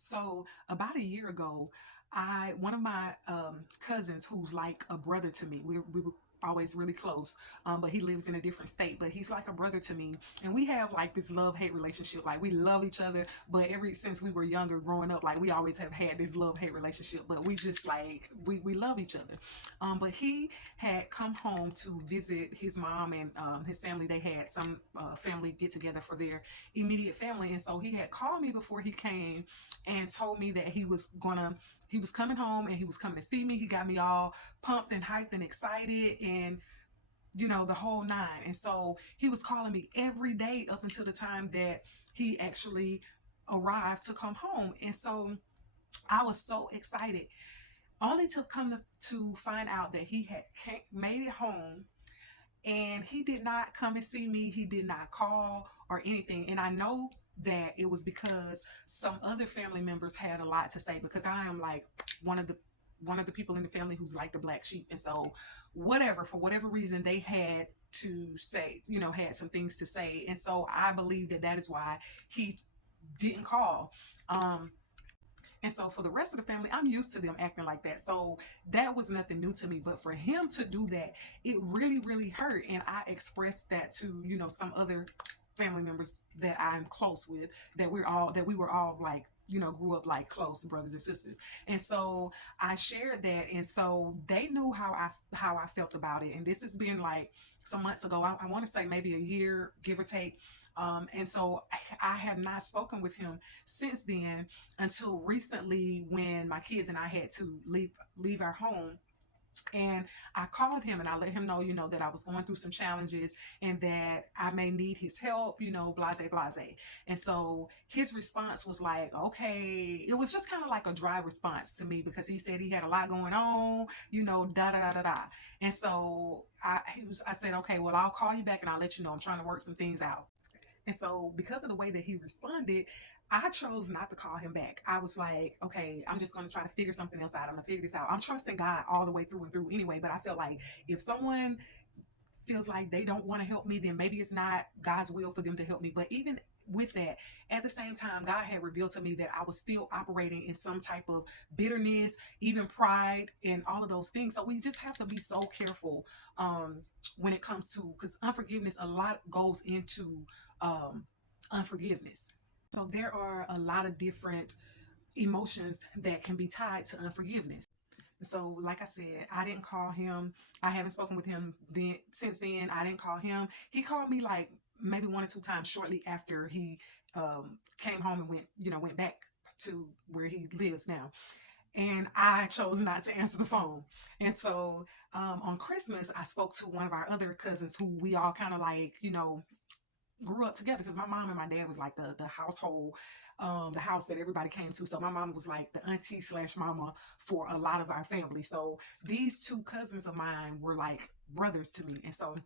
So about a year ago, one of my cousins, who's like a brother to me, we were always really close, but he lives in a different state, but he's like a brother to me, and we have like this love-hate relationship. Like, we love each other, but ever since we were younger, growing up, like, we always have had this love-hate relationship, but we just like we love each other. But he had come home to visit his mom and his family. They had some family get together for their immediate family, and so he had called me before he came and told me that he was coming home and he was coming to see me. He got me all pumped and hyped and excited, and the whole nine. And so he was calling me every day up until the time that he actually arrived to come home. And so I was so excited, only to to find out that he had made it home, and he did not come and see me. He did not call or anything. And I know that it was because some other family members had a lot to say, because I am like one of the people in the family who's like the black sheep. And so for whatever reason, they had to say, had some things to say. And so I believe that is why he didn't call. And so for the rest of the family, I'm used to them acting like that. So that was nothing new to me. But for him to do that, it really, really hurt. And I expressed that to, some other family members that I'm close with, that we were all like, grew up like close brothers and sisters. And so I shared that. And so they knew how I felt about it. And this has been like some months ago. I want to say maybe a year, give or take. And so I have not spoken with him since then, until recently, when my kids and I had to leave our home. And I called him and I let him know, that I was going through some challenges and that I may need his help, blase, blase. And so his response was like, okay. It was just kind of like a dry response to me, because he said he had a lot going on, da da da da da. And so I said, okay, well, I'll call you back and I'll let you know. I'm trying to work some things out. And so, because of the way that he responded, I chose not to call him back. I was like, okay, I'm just going to try to figure something else out. I'm going to figure this out. I'm trusting God all the way through and through anyway. But I felt like if someone feels like they don't want to help me, then maybe it's not God's will for them to help me. But even with that, at the same time, God had revealed to me that I was still operating in some type of bitterness, even pride, and all of those things. So we just have to be so careful when it comes to, because unforgiveness, a lot goes into unforgiveness. So there are a lot of different emotions that can be tied to unforgiveness. So, like I said, I didn't call him. I haven't spoken with him since then. I didn't call him. He called me like maybe one or two times shortly after he came home and went back to where he lives now. And I chose not to answer the phone. And so on Christmas, I spoke to one of our other cousins, who we all kind of like, grew up together, because my mom and my dad was like the household, the house that everybody came to. So my mom was like the auntie slash mama for a lot of our family. So these two cousins of mine were like brothers to me. And so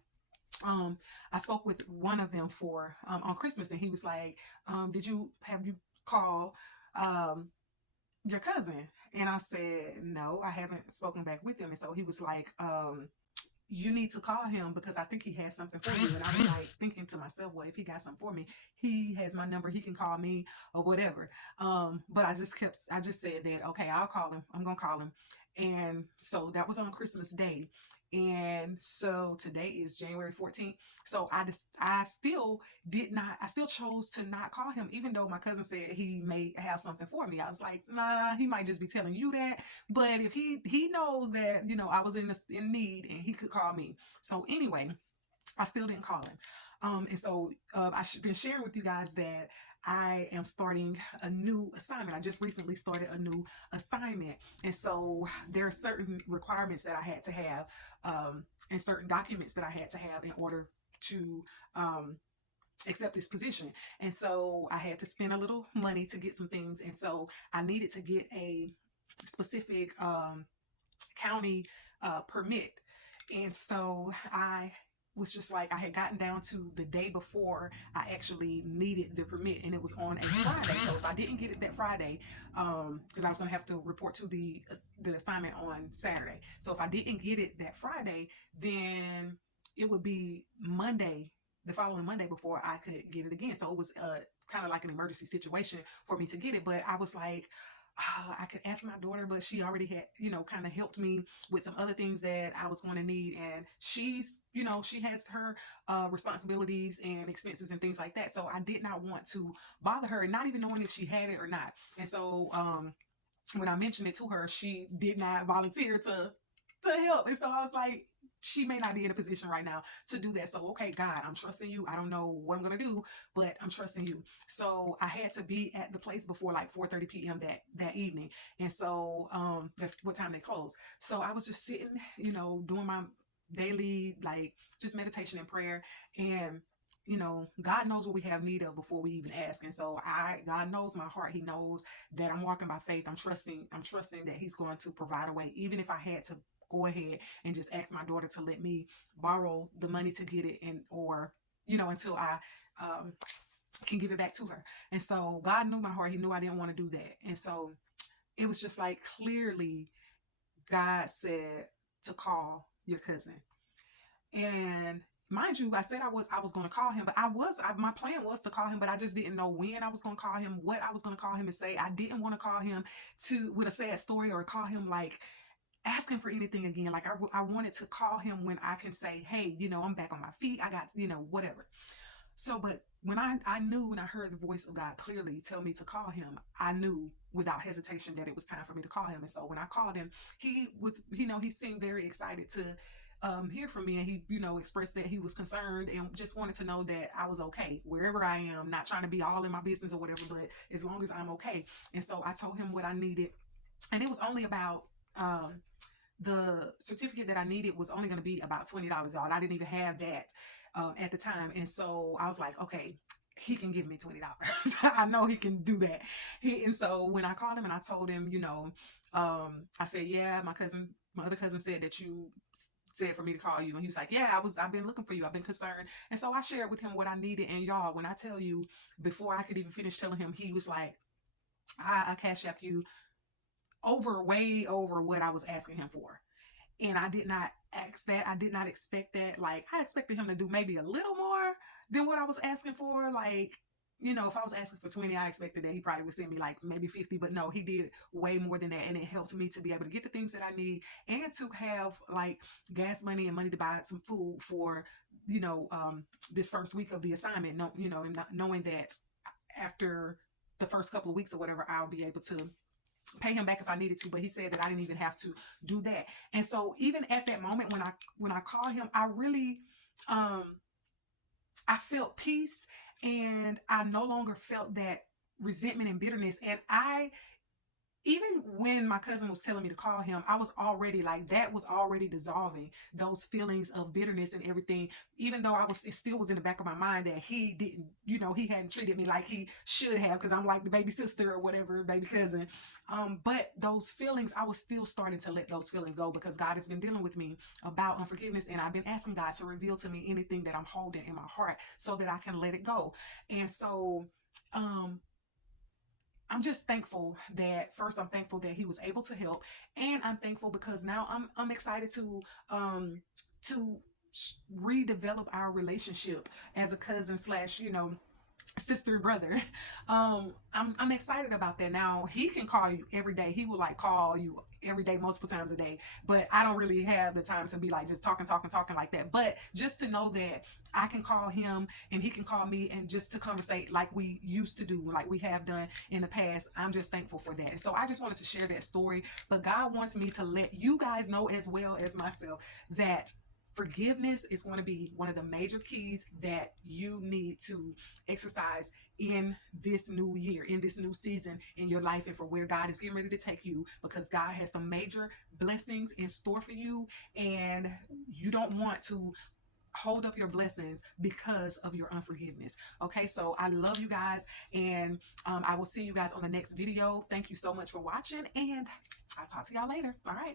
I spoke with one of them for on Christmas, and he was like, have you called your cousin? And I said, no, I haven't spoken back with him. And so he was like, you need to call him, because I think he has something for you. And I was like thinking to myself, well, if he got something for me, he has my number, he can call me or whatever. But I just said that, okay, I'll call him. I'm going to call him. And so that was on Christmas Day. And so today is January 14th. So I still chose to not call him, even though my cousin said he may have something for me. I was like, nah, he might just be telling you that. But if he knows that, I was in need, and he could call me. So anyway, I still didn't call him. And so I've been sharing with you guys that I am starting a new assignment. I just recently started a new assignment. And so there are certain requirements that I had to have, and certain documents that I had to have in order to accept this position. And so I had to spend a little money to get some things. And so I needed to get a specific county permit. And so I was just like, I had gotten down to the day before I actually needed the permit, and it was on a Friday. So if I didn't get it that Friday, because I was going to have to report to the assignment on Saturday. So if I didn't get it that Friday, then it would be Monday, the following Monday, before I could get it again. So it was kind of like an emergency situation for me to get it. But I was like, I could ask my daughter, but she already had, kind of helped me with some other things that I was going to need. And she's, she has her responsibilities and expenses and things like that. So I did not want to bother her, not even knowing if she had it or not. And so when I mentioned it to her, she did not volunteer to help. And so I was like, she may not be in a position right now to do that. So, okay, God, I'm trusting you. I don't know what I'm going to do, but I'm trusting you. So I had to be at the place before like 4:30 p.m. that evening. And so that's what time they closed. So I was just sitting, doing my daily, like, just meditation and prayer. And God knows what we have need of before we even ask. And so God knows my heart. He knows that I'm walking by faith. I'm trusting that he's going to provide a way, even if I had to go ahead and just ask my daughter to let me borrow the money to get it, or until I can give it back to her. And so God knew my heart. He knew I didn't want to do that. And so it was just like, clearly God said to call your cousin. And mind you, I said I was going to call him, but my plan was to call him, but I just didn't know when I was going to call him, what I was going to call him and say. I didn't want to call him with a sad story, or call him like asking for anything again. Like I wanted to call him when I can say, hey, I'm back on my feet. I got, whatever. So, but when I knew, when I heard the voice of God clearly tell me to call him, I knew without hesitation that it was time for me to call him. And so when I called him, he was, he seemed very excited to hear from me. And he, expressed that he was concerned and just wanted to know that I was okay wherever I am, not trying to be all in my business or whatever, but as long as I'm okay. And so I told him what I needed. And it was only about, the certificate that I needed was only going to be about $20, y'all. I didn't even have that at the time. And so I was like, okay, he can give me $20. I know he can do that. And so when I called him and I told him, I said, yeah, my other cousin said that you said for me to call you. And he was like, yeah, I've been looking for you. I've been concerned. And so I shared with him what I needed. And y'all, when I tell you, before I could even finish telling him, he was like, I cash app you way over what I was asking him for. And I did not ask that. I did not expect that. Like, I expected him to do maybe a little more than what I was asking for. Like, if I was asking for 20, I expected that he probably would send me like maybe 50, but no, he did way more than that. And it helped me to be able to get the things that I need, and to have like gas money and money to buy some food for, this first week of the assignment. No, and not knowing that after the first couple of weeks or whatever, I'll be able to pay him back if I needed to. But he said that I didn't even have to do that. And so even at that moment when I called him, I really I felt peace, and I no longer felt that resentment and bitterness. And even when my cousin was telling me to call him, I was already like, that was already dissolving those feelings of bitterness and everything, even though it still was in the back of my mind that he didn't, he hadn't treated me like he should have, because I'm like the baby sister or whatever, baby cousin. But those feelings, I was still starting to let those feelings go, because God has been dealing with me about unforgiveness. And I've been asking God to reveal to me anything that I'm holding in my heart so that I can let it go. And so, I'm just thankful that, first, I'm thankful that he was able to help, and I'm thankful because now I'm excited to redevelop our relationship as a cousin slash, sister and brother. I'm excited about that. Now he can call you every day. He will like call you every day, multiple times a day, but I don't really have the time to be like just talking like that. But just to know that I can call him and he can call me, and just to conversate like we used to do, like we have done in the past, I'm just thankful for that. So I just wanted to share that story. But God wants me to let you guys know, as well as myself, that forgiveness is going to be one of the major keys that you need to exercise in this new year, in this new season in your life, and for where God is getting ready to take you, because God has some major blessings in store for you, and you don't want to hold up your blessings because of your unforgiveness. Okay, so I love you guys, and I will see you guys on the next video. Thank you so much for watching, and I'll talk to y'all later. All right.